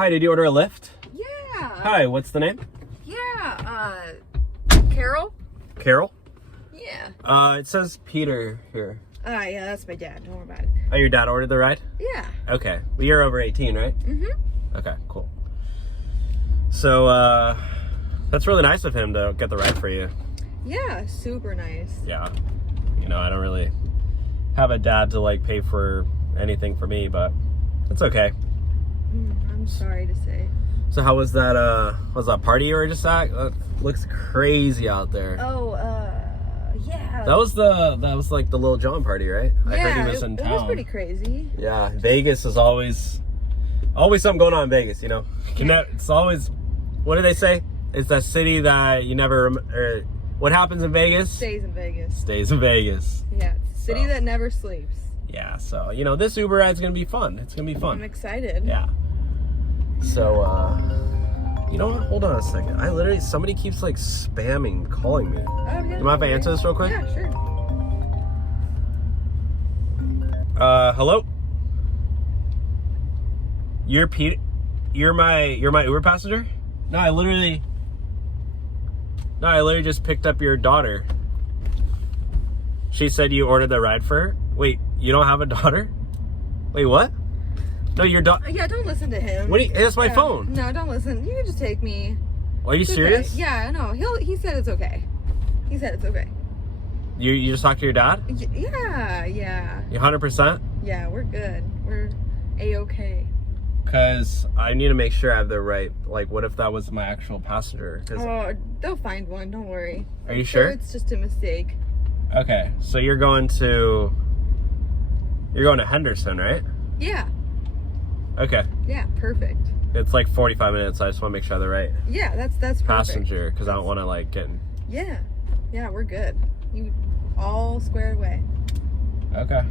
Hi, did you order a Lyft? Yeah. Hi, what's the name? Yeah, Carol? Carol? Yeah. It says Peter here. Yeah, that's my dad. Don't worry about it. Oh, your dad ordered the ride? Yeah. Okay. Well, you're over 18, right? Mm-hmm. Okay, cool. So, that's really nice of him to get the ride for you. Yeah, super nice. Yeah. You know, I don't really have a dad to, like, pay for anything for me, but it's okay. I'm sorry to say. So how was that party you were just at? It looks crazy out there. Oh, yeah. That was like the Lil Jon party, right? Yeah, I heard he was in town. It was pretty crazy. Yeah, Vegas is always something going on in Vegas, you know? Yeah. It's always, what do they say? It's that city that you never, what happens in Vegas? Stays in Vegas. Stays in Vegas. Yeah, it's a city that never sleeps. Yeah, so, you know, this Uber ride's gonna be fun. It's gonna be fun. I'm excited. Yeah. So, you know what? Hold on a second. Somebody keeps like spamming, calling me. Oh, yeah. You mind if I answer this real quick? Yeah, sure. Hello? You're Pete? You're my Uber passenger? No, I literally just picked up your daughter. She said you ordered the ride for her? Wait, you don't have a daughter? Wait, what? No, your daughter. Yeah, don't listen to him. It's my phone. No, don't listen. You can just take me. Are you serious? Okay. Yeah, no. He said it's okay. He said it's okay. You just talked to your dad? Yeah. You 100%? Yeah, we're good. We're A-okay. Because I need to make sure I have the right, like, what if that was my actual passenger? Oh, they'll find one. Don't worry. Are you sure? It's just a mistake. Okay, so you're going to Henderson, right? Yeah. Okay. Yeah, perfect. It's like 45 minutes. I just want to make sure I have the right Yeah, that's perfect. passenger, because I don't want to, like, get... Yeah, we're good. You all squared away. Okay.